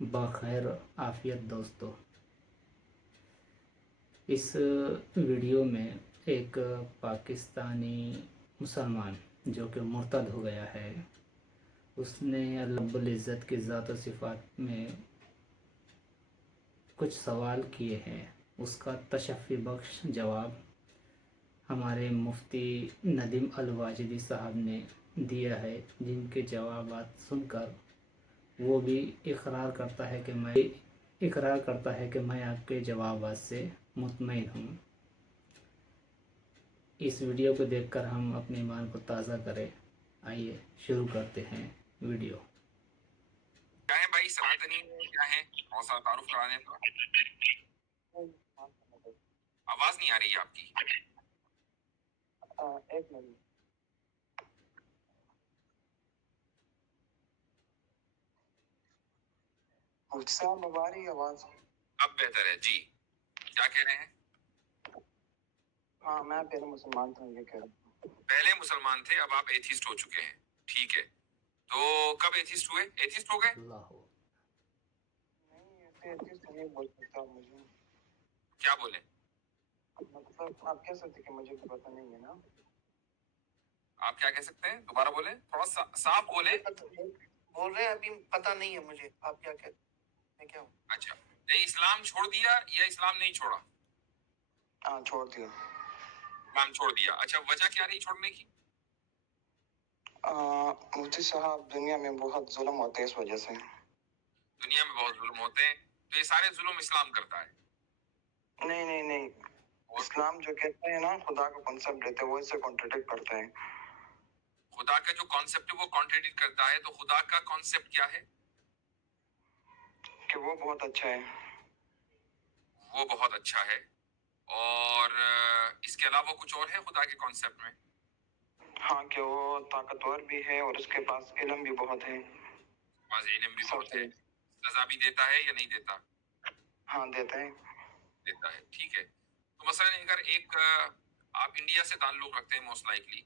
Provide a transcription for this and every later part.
بخیر عافیت دوستو، اس ویڈیو میں ایک پاکستانی مسلمان جو کہ مرتد ہو گیا ہے، اس نے اللہ رب العزت کی ذات و صفات میں کچھ سوال کیے ہیں۔ اس کا تشفی بخش جواب ہمارے مفتی ندیم الواجدی صاحب نے دیا ہے، جن کے جوابات سن کر وہ بھی اقرار کرتا ہے کہ میں آپ کے جوابات سے مطمئن ہوں۔ اس ویڈیو کو دیکھ کر ہم اپنے ایمان کو تازہ کریں۔ آئیے شروع کرتے ہیں ویڈیو۔ کیا ہے بھائی سناتنی کیا ہے؟ حوصلہ تعارف کرانے کا آواز نہیں آ رہی ہے آپ کی۔ ایک منٹ مفتی صاحب اب آ رہی ہے آواز؟ اب بہتر ہے جی، کیا کہہ رہے ہیں؟ ہاں میں پہلے مسلمان تھا، یہ کہہ رہا ہوں۔ پہلے مسلمان تھے، اب آپ ایتھیسٹ ہو چکے ہیں، ٹھیک ہے۔ تو کب ایتھیسٹ ہوئے؟ ایتھیسٹ ہو گئے؟ اللہ نہیں ایسے تو نہیں بول سکتا مجھے، کیا بولیں؟ مطلب آپ کہہ سکتے کہ مجھے بھی پتہ نہیں ہے نا۔ آپ کیا کہہ سکتے ہیں؟ دوبارہ بولیں، تھوڑا صاف بولیں۔ بول رہے ہیں ابھی پتہ نہیں ہے مجھے، آپ کیا کہتے ہیں میں کیا ہوں؟ اچھا، نہیں اسلام چھوڑ دیا یا اسلام نہیں چھوڑا؟ ہاں چھوڑ دیا۔ اسلام چھوڑ دیا، اچھا وجہ کیا رہی چھوڑنے کی؟ مفتی صاحب دنیا میں بہت ظلم ہوتے ہیں اس وجہ سے۔ دنیا میں بہت ظلم ہوتے ہیں، تو یہ سارے ظلم اسلام کرتا ہے؟ نہیں نہیں نہیں، اسلام جو کہتے ہیں نا خدا کا کنسپٹ دیتے ہیں وہ اس سے کانٹرڈکٹ کرتا ہے۔ خدا کا جو کانسیپٹ ہے وہ کانٹریڈکٹ کرتا ہے، تو خدا کا کانسیپٹ کیا ہے؟ کہ وہ بہت اچھا ہے۔ وہ بہت اچھا ہے، اور اس کے علاوہ کچھ اور ہے خدا کے کانسیپٹ میں؟ ہاں کہ وہ طاقتور بھی ہے اور اس کے پاس علم بھی بہت ہے۔ پاس علم بھی سب بہت سے ہے، سزا بھی دیتا ہے یا نہیں دیتا؟ ہاں دیتا ہے۔ دیتا ہے، ٹھیک ہے۔ تو مثلا اگر ایک آپ انڈیا سے تعلق رکھتے ہیں، موسٹ لائکلی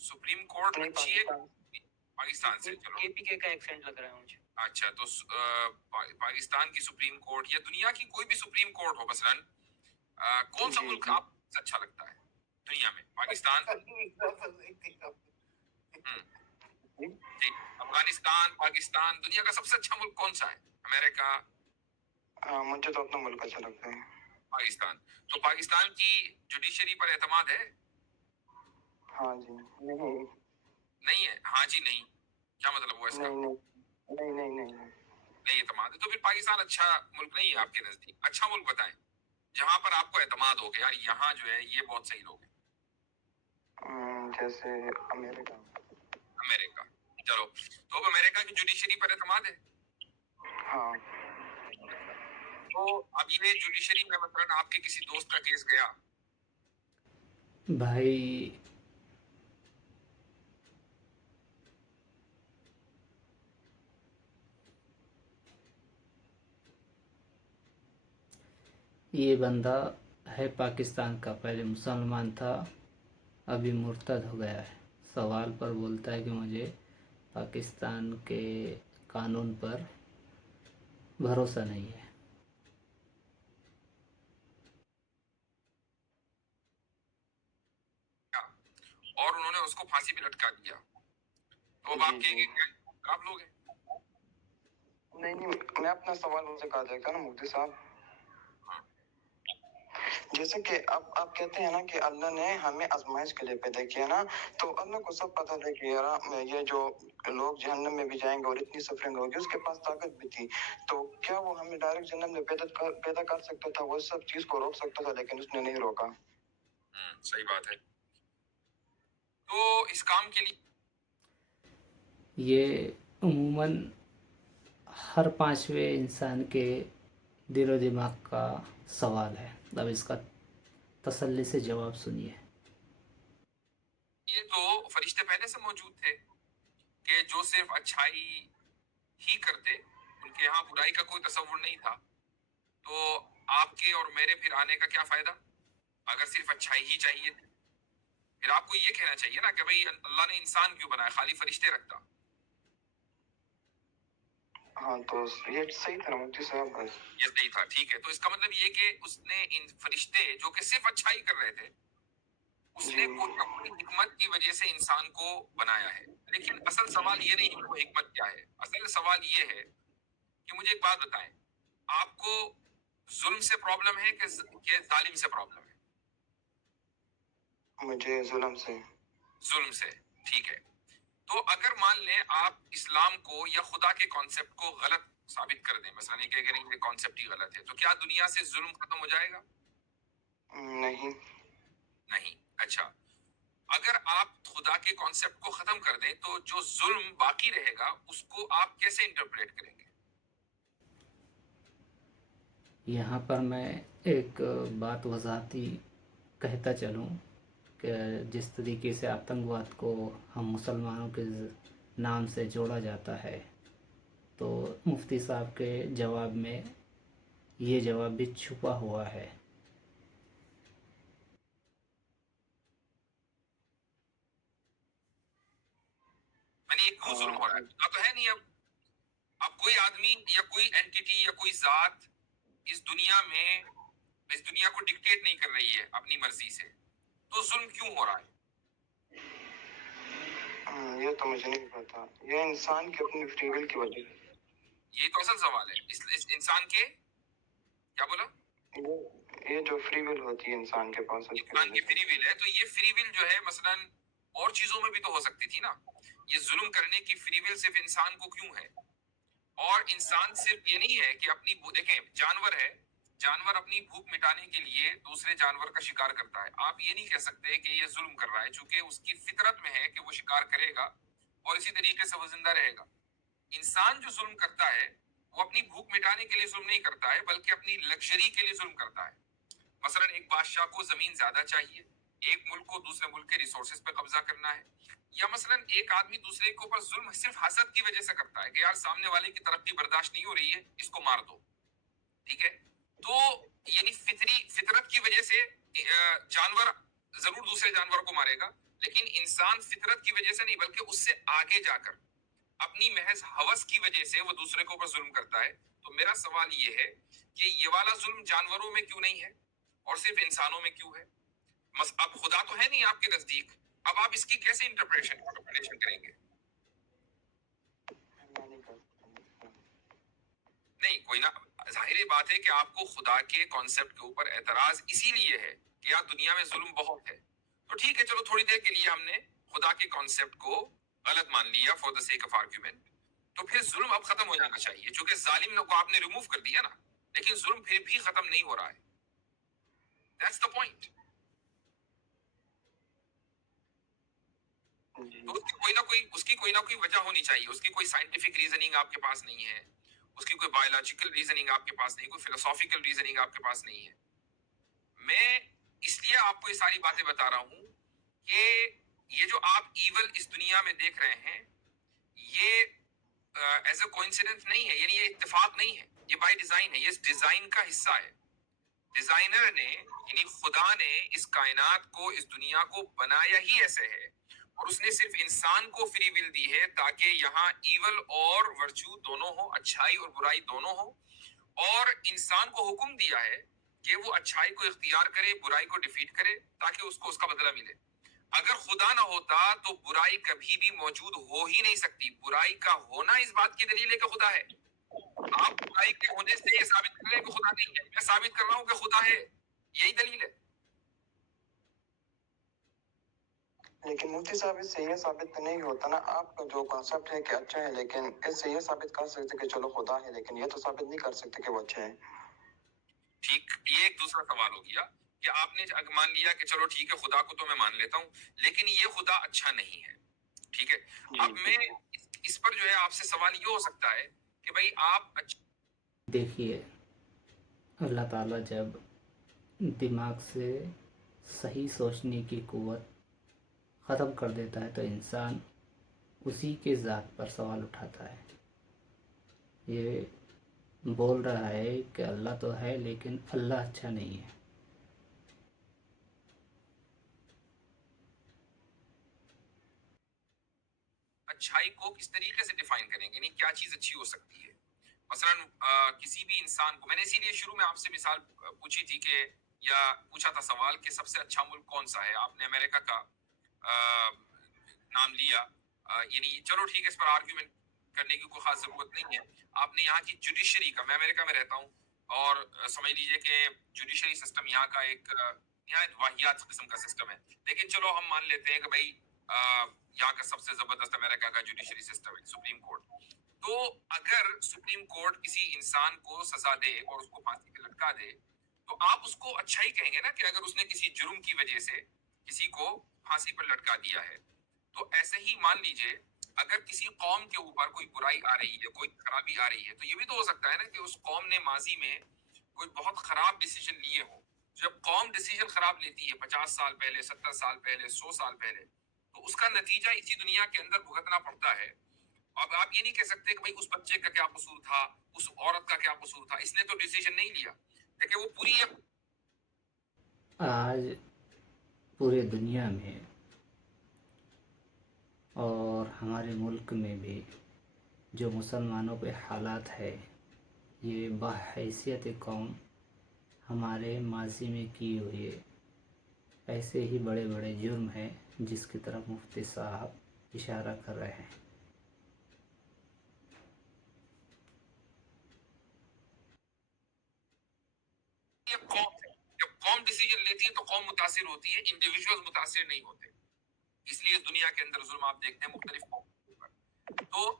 سپریم کورٹ نہیں اچھی ہے پاکستان، پاکستان سے؟ چلو کے پی کے کا ایکسینٹ لگ رہا ہے مجھے۔ اچھا، تو پاکستان کی سپریم کورٹ یا دنیا کی کوئی بھی سپریم کورٹ ہو مثلا، کون سا جی ملک جی آپ سے اچھا لگتا ہے دنیا میں؟ پاکستان؟ جی، افغانستان، پاکستان، دنیا کا سب سے اچھا ملک کون سا ہے؟ امریکہ؟ ہاں مجھے تو اپنا ملک اچھا لگتا ہے۔ پاکستان؟ تو پاکستان کی جوڈیشری پر اعتماد ہے؟ ہاں جی نہیں نہیں ہے؟ ہاں جی نہیں، کیا مطلب ہوا اس کا؟ نہیں نہیں نہیں نہیں نہیں نہیں اعتماد ہے، تو پھر پاکستان اچھا ملک نہیں ہے آپ کے نزدیک؟ اچھا ملک بتائیں جہاں پر آپ کو اعتماد ہو کہ یار یہاں جو ہے یہ بہت صحیح لوگ ہیں۔ جیسے امریکہ۔ امریکہ؟ چلو، تو اب امریکہ کی جوڈیشری پر اعتماد ہے؟ ہاں تو اب یہ جوڈیشری میں مثلا آپ کے کسی دوست کا کیس گیا، بھائی، یہ بندہ ہے پاکستان کا، پہلے مسلمان تھا، ابھی مرتد ہو گیا ہے۔ سوال پر بولتا ہے کہ مجھے پاکستان کے قانون پر بھروسہ نہیں ہے۔ اور انہوں نے اس کو پھانسی پہ لٹکا دیا، تو اب جی آپ کہیں جی گے کہ خراب لوگ ہیں؟ نہیں نہیں، میں اپنا سوال ان سے کہا جائے گا نا مفتی صاحب، ہاں، جیسے کہ اب آپ کہتے ہیں نا کہ اللہ نے ہمیں آزمائش کے لیے پیدا کیا نا، تو اللہ کو سب پتہ تھا کہ یار یہ جو لوگ جہنم میں بھی جائیں گے اور اتنی سفرنگ ہوگی، اس کے پاس طاقت بھی تھی، تو کیا وہ ہمیں ڈائریکٹ جہنم میں پیدا کر سکتا تھا؟ وہ سب چیز کو روک سکتا تھا، لیکن اس نے نہیں روکا۔ صحیح بات ہے۔ تو اس کام کے لیے یہ عموماً ہر پانچویں انسان کے دل و دماغ کا سوال ہے۔ اب اس کا تسلی سے جواب سنیے۔ یہ تو فرشتے پہلے سے موجود تھے کہ جو صرف اچھائی ہی کرتے، ان کے یہاں برائی کا کوئی تصور نہیں تھا، تو آپ کے اور میرے پھر آنے کا کیا فائدہ اگر صرف اچھائی ہی چاہیے تھی؟ پھر آپ کو یہ کہنا چاہیے نا کہ بھئی اللہ نے انسان کیوں بنایا، خالی فرشتے رکھتا۔ ہاں تو یہ صحیح تھا نا مفتی صاحب. بس یہ صحیح تھا. ٹھیک ہے, تو اس کا مطلب یہ کہ اس نے ان فرشتے جو کہ صرف اچھائی کر رہے تھے, اس نے کوئی نہ کوئی حکمت کی وجہ سے انسان کو بنایا ہے. لیکن اصل سوال یہ نہیں کہ وہ حکمت کیا ہے. اصل سوال یہ ہے کہ مجھے ایک بات بتائیں, آپ کو ظلم سے پرابلم ہے کہ ظالم سے پرابلم ہے؟ مجھے ظلم سے. ظلم سے. ٹھیک ہے, تو اگر مان لیں آپ اسلام کو یا خدا کے کانسیپٹ کو غلط ثابت کر دیں, مثلا یہ کہ یہ کانسیپٹ ہی غلط ہے, تو کیا دنیا سے ظلم ختم ہو جائے گا؟ نہیں. نہیں. اچھا, اگر آپ خدا کے کانسیپٹ کو ختم کر دیں تو جو ظلم باقی رہے گا اس کو آپ کیسے انٹرپریٹ کریں گے؟ یہاں پر میں ایک بات وضاحتی کہتا چلوں کہ جس طریقے سے آتنکواد کو ہم مسلمانوں کے نام سے جوڑا جاتا ہے, تو مفتی صاحب کے جواب میں یہ جواب بھی چھپا ہوا ہے. یعنی یہ کیوں ظلم ہو رہا ہے؟ خدا تو ہے نہیں. اب کوئی آدمی یا کوئی اینٹیٹی یا کوئی ذات اس دنیا میں اس دنیا کو ڈکٹیٹ نہیں کر رہی ہے اپنی مرضی سے, تو ظلم کیوں ہو رہا ہے؟ یہ تو مجھے نہیں پتا. یہ انسان کی اپنی فری ول کی وجہ. یہ تو اصل سوال ہے. اس انسان کے کیا بولا؟ یہ جو فری ول ہوتی ہے انسان کے پاس, اس انسان کی فری ول ہے, تو یہ فری ول جو ہے مثلا اور چیزوں میں بھی تو ہو سکتی تھی نا. یہ ظلم کرنے کی فری ول صرف انسان کو کیوں ہے؟ اور انسان صرف یہ نہیں ہے کہ اپنی دیکھیں, جانور ہے, جانور اپنی بھوک مٹانے کے لیے دوسرے جانور کا شکار کرتا ہے. آپ یہ نہیں کہہ سکتے کہ یہ ظلم کر رہا ہے, چونکہ اس کی فطرت میں ہے کہ وہ شکار کرے گا اور اسی طریقے سے وہ زندہ رہے گا. انسان جو ظلم کرتا ہے وہ اپنی بھوک مٹانے کے لیے ظلم نہیں کرتا ہے, بلکہ اپنی لگژری کے لیے ظلم کرتا ہے. مثلا ایک بادشاہ کو زمین زیادہ چاہیے, ایک ملک کو دوسرے ملک کے ریسورسز پہ قبضہ کرنا ہے, یا مثلا ایک آدمی دوسرے کے اوپر ظلم صرف حسد کی وجہ سے کرتا ہے کہ یار سامنے والے کی ترقی برداشت نہیں ہو رہی ہے, اس کو مار دو. ٹھیک ہے, تو یعنی فطرت کی وجہ سے جانور ضرور دوسرے جانور کو مارے گا, لیکن انسان فطرت کی وجہ سے نہیں بلکہ اس سے آگے جا کر اپنی محض ہوس کی وجہ سے وہ دوسرے کے اوپر ظلم کرتا ہے. تو میرا سوال یہ ہے کہ یہ والا ظلم جانوروں میں کیوں نہیں ہے اور صرف انسانوں میں کیوں ہے؟ اب خدا تو ہے نہیں آپ کے نزدیک, اب آپ اس کی کیسے انٹرپریشن کریں گے؟ نہیں, کوئی نہ, ظاہر بات ہے کہ آپ کو خدا کے کانسیپٹ کے اوپر اعتراض اسی لیے ہے کہ یار دنیا میں ظلم بہت ہے. تو ٹھیک ہے, چلو تھوڑی دیر کے لیے ہم نے خدا کے کانسیپٹ کو غلط مان لیا for the sake of argument, تو پھر ظلم اب ختم ہو جانا چاہیے, چونکہ ظالم کو آپ نے ریموو کر دیا نا, لیکن ظلم پھر بھی ختم نہیں ہو رہا ہے. That's the point. تو اس کی کوئی نہ کوئی وجہ ہونی چاہیے, اس کی کوئی سائنٹیفک ریزننگ آپ کے پاس نہیں ہے, اس کی کوئی بایولوجیکل ریزننگ آپ کے پاس نہیں, کوئی فلسافیکل ریزننگ آپ کے پاس نہیں ہے. میں اس لیے آپ کو یہ ساری باتیں بتا رہا ہوں کہ یہ جو آپ ایول اس دنیا میں دیکھ رہے ہیں یہ ایز اے کوئنسیڈنس نہیں ہے, یعنی یہ اتفاق نہیں ہے, یہ بائی ڈیزائن ہے, یہ ڈیزائن کا حصہ ہے. ڈیزائنر نے یعنی خدا نے اس کائنات کو, اس دنیا کو بنایا ہی ایسے ہے, اور اس نے صرف انسان کو فری ول دی ہے تاکہ یہاں ایول اور ورچو دونوں ہو, اچھائی اور برائی دونوں ہو, اور انسان کو حکم دیا ہے کہ وہ اچھائی کو اختیار کرے, برائی کو ڈیفیٹ کرے تاکہ اس کو اس کا بدلہ ملے. اگر خدا نہ ہوتا تو برائی کبھی بھی موجود ہو ہی نہیں سکتی. برائی کا ہونا اس بات کی دلیل ہے کہ خدا ہے. آپ برائی کے ہونے سے یہ ثابت کر رہے ہیں کہ خدا نہیں ہے, میں ثابت کر رہا ہوں کہ خدا ہے, یہی دلیل ہے. لیکن مفتی صاحب اس سے یہ ثابت نہیں ہوتا نا, آپ کا جو کانسیپٹ ہے کہ اچھا ہے, لیکن اس سے یہ ثابت کر سکتے کہ چلو خدا ہے, لیکن یہ تو ثابت نہیں کر سکتے کہ وہ اچھا ہے. ٹھیک, یہ ایک دوسرا سوال ہو گیا کہ آپ نے مان لیا کہ چلو ٹھیک ہے خدا کو تو میں مان لیتا ہوں, لیکن یہ خدا اچھا نہیں ہے. ٹھیک ہے, اب میں اس پر جو ہے آپ سے سوال یہ ہو سکتا ہے کہ بھائی آپ دیکھیے, اللہ تعالیٰ جب دماغ سے صحیح سوچنے کی قوت ختم کر دیتا ہے تو انسان اسی کے ذات پر سوال اٹھاتا ہے. یہ بول رہا ہے کہ اللہ تو ہے لیکن اللہ اچھا نہیں ہے. اچھائی کو کس طریقے سے ڈیفائن کریں گے, یعنی کیا چیز اچھی ہو سکتی ہے؟ مثلاً کسی بھی انسان کو، میں نے اسی لیے شروع میں آپ سے مثال پوچھی تھی کہ یا پوچھا تھا سوال کہ سب سے اچھا ملک کون سا ہے، آپ نے امریکہ کا نام لیا. یعنی چلو ٹھیک ہے، اس پر آرگیومنٹ کرنے کی کوئی خاص ضرورت نہیں ہے. آپ نے یہاں کی جوڈیشری کا، میں امریکہ میں رہتا ہوں اور سمجھ لیجئے کہ جوڈیشری سسٹم یہاں کا ایک نہایت واہیات قسم کا سسٹم ہے. لیکن چلو ہم مان لیتے ہیں کہ بھائی یہاں کا سب سے زبردست امریکہ کا جوڈیشری سسٹم ہے، سپریم کورٹ. تو اگر سپریم کورٹ کسی انسان کو سزا دے اور اس کو پھانسی پہ لٹکا دے تو آپ اس کو اچھا ہی کہیں گے نا، کہ اگر اس نے کسی جرم کی وجہ سے کسی کو پھانسی پر لٹکا دیا ہے. تو ایسے ہی مان لیجئے اگر کسی قوم کے اوپر کوئی برائی آ رہی ہے، کوئی خرابی آ رہی ہے، تو یہ بھی تو ہو سکتا ہے نا کہ اس قوم نے ماضی میں کوئی بہت خراب ڈیسیجن لیے ہوں. جب قوم ڈیسیجن خراب لیتی ہے 50 سال پہلے، 70 سال پہلے، 100 سال پہلے، تو اس کا نتیجہ اسی دنیا کے اندر بھگتنا پڑتا ہے. اب آپ یہ نہیں کہہ سکتے کہ بھائی اس بچے کا کیا قصور تھا، اس عورت کا کیا قصور تھا، اس نے تو ڈیسیجن نہیں لیا. لیکن وہ پوری آج پورے دنیا میں اور ہمارے ملک میں بھی جو مسلمانوں پہ حالات ہے، یہ بحیثیت قوم ہمارے ماضی میں کی ہوئی ایسے ہی بڑے بڑے جرم ہیں جس کی طرف مفتی صاحب اشارہ کر رہے ہیں. قوم ہے. جب قوم ڈیسیجن لیتی ہے تو قوم متاثر ہوتی ہے، انڈیویجول متاثر نہیں ہوتے. اس لیے اس دنیا کے اندر ظلم آپ دیکھتے ہیں مختلف قوموں کے اوپر. تو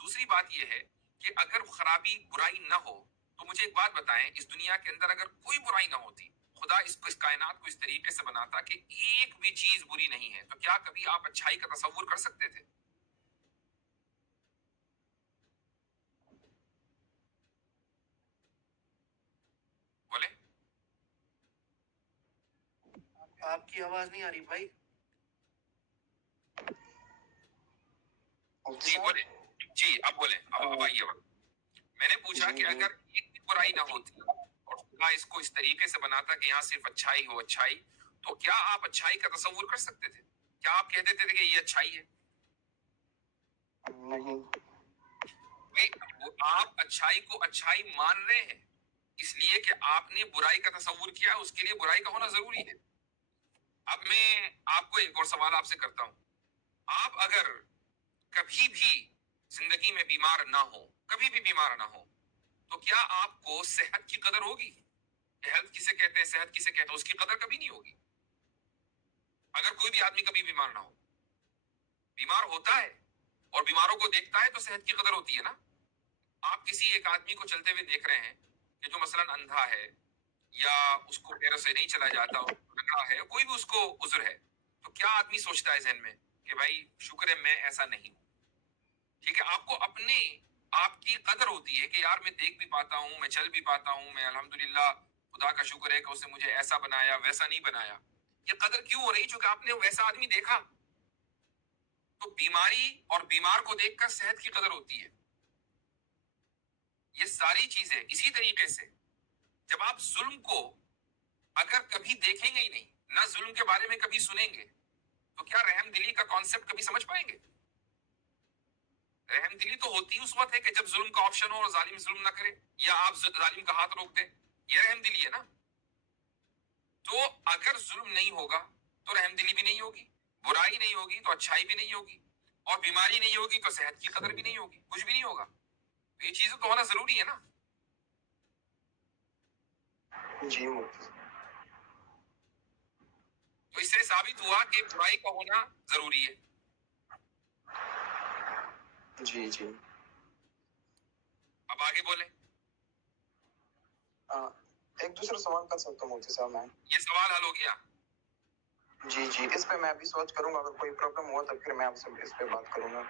دوسری بات یہ ہے کہ اگر خرابی برائی نہ ہو تو مجھے ایک بات بتائیں، اس دنیا کے اندر اگر کوئی برائی نہ ہوتی، خدا اس کائنات کو اس طریقے سے بناتا کہ ایک بھی چیز بری نہیں ہے، تو کیا کبھی آپ اچھائی کا تصور کر سکتے تھے؟ بولے. آپ کی آواز نہیں آ رہی بھائی. جی بولے. جی اب بولیں، اب آئیے وقت. میں نے پوچھا کہ اگر ایک بھی برائی نہ ہوتی اور خدا اس کو اس طریقے سے بناتا کہ یہاں صرف اچھائی ہو، اچھائی، تو کیا آپ اچھائی کا تصور کر سکتے تھے؟ کیا آپ کہتے تھے کہ یہ اچھائی ہے؟ نہیں. آپ اچھائی کو اچھائی مان رہے ہیں اس لیے کہ آپ نے برائی کا تصور کیا، اس کے لیے برائی کا ہونا ضروری ہے. اب میں آپ کو ایک اور سوال آپ سے کرتا ہوں. آپ اگر کبھی بھی زندگی میں بیمار نہ ہو، کبھی بھی بیمار نہ ہو، تو کیا آپ کو صحت کی قدر ہوگی؟ ہیلتھ کسے کہتے ہیں، صحت کسے کہتے ہیں، اس کی قدر کبھی نہیں ہوگی. اگر کوئی بھی آدمی کبھی بیمار نہ ہو، بیمار ہوتا ہے اور بیماروں کو دیکھتا ہے تو صحت کی قدر ہوتی ہے نا. آپ کسی ایک آدمی کو چلتے ہوئے دیکھ رہے ہیں کہ جو مثلاً اندھا ہے یا اس کو پیروں سے نہیں چلا جاتا، لگا ہے، کوئی بھی اس کو عذر ہے، تو کیا آدمی سوچتا ہے ذہن میں کہ بھائی شکر ہے میں ایسا نہیں ہوں. ٹھیک ہے، آپ کو اپنے آپ کی قدر ہوتی ہے کہ یار میں دیکھ بھی پاتا ہوں، میں چل بھی پاتا ہوں، میں الحمدللہ خدا کا شکر ہے کہ اس نے مجھے ایسا بنایا، ویسا نہیں بنایا. یہ قدر کیوں ہو رہی؟ چونکہ آپ نے ویسا آدمی دیکھا. تو بیماری اور بیمار کو دیکھ کر صحت کی قدر ہوتی ہے. یہ ساری چیزیں اسی طریقے سے جب آپ ظلم کو اگر کبھی دیکھیں گے ہی نہیں، نہ ظلم کے بارے میں کبھی سنیں گے، تو کیا رحم دلی کا کانسیپٹ کبھی سمجھ پائیں گے؟ رحم دلی تو ہوتی اس وقت ہے کہ جب ظلم کا آپشن ہو اور ظالم ظلم نہ کرے یا آپ ظالم کا ہاتھ روک دیں. یہ رحم دلی ہے نا. تو اگر ظلم نہیں ہوگا تو رحم دلی بھی نہیں ہوگی، برائی نہیں ہوگی تو اچھائی بھی نہیں ہوگی، اور بیماری نہیں ہوگی تو صحت کی قدر بھی نہیں ہوگی، کچھ بھی نہیں ہوگا. یہ چیزیں تو ہونا ضروری ہے نا. جی مفتی. تو اس سے ثابت ہوا کہ برائی کا ہونا ضروری ہے. جی جی. اب آگے بولیں. ایک دوسرا سوال کر سکتا ہوں مفتی صاحب میں؟ یہ سوال حل ہو گیا. جی جی، اس پہ میں ابھی سوچ کروں گا، اگر کوئی پرابلم ہوا تو پھر میں آپ سے اس پہ بات کروں گا.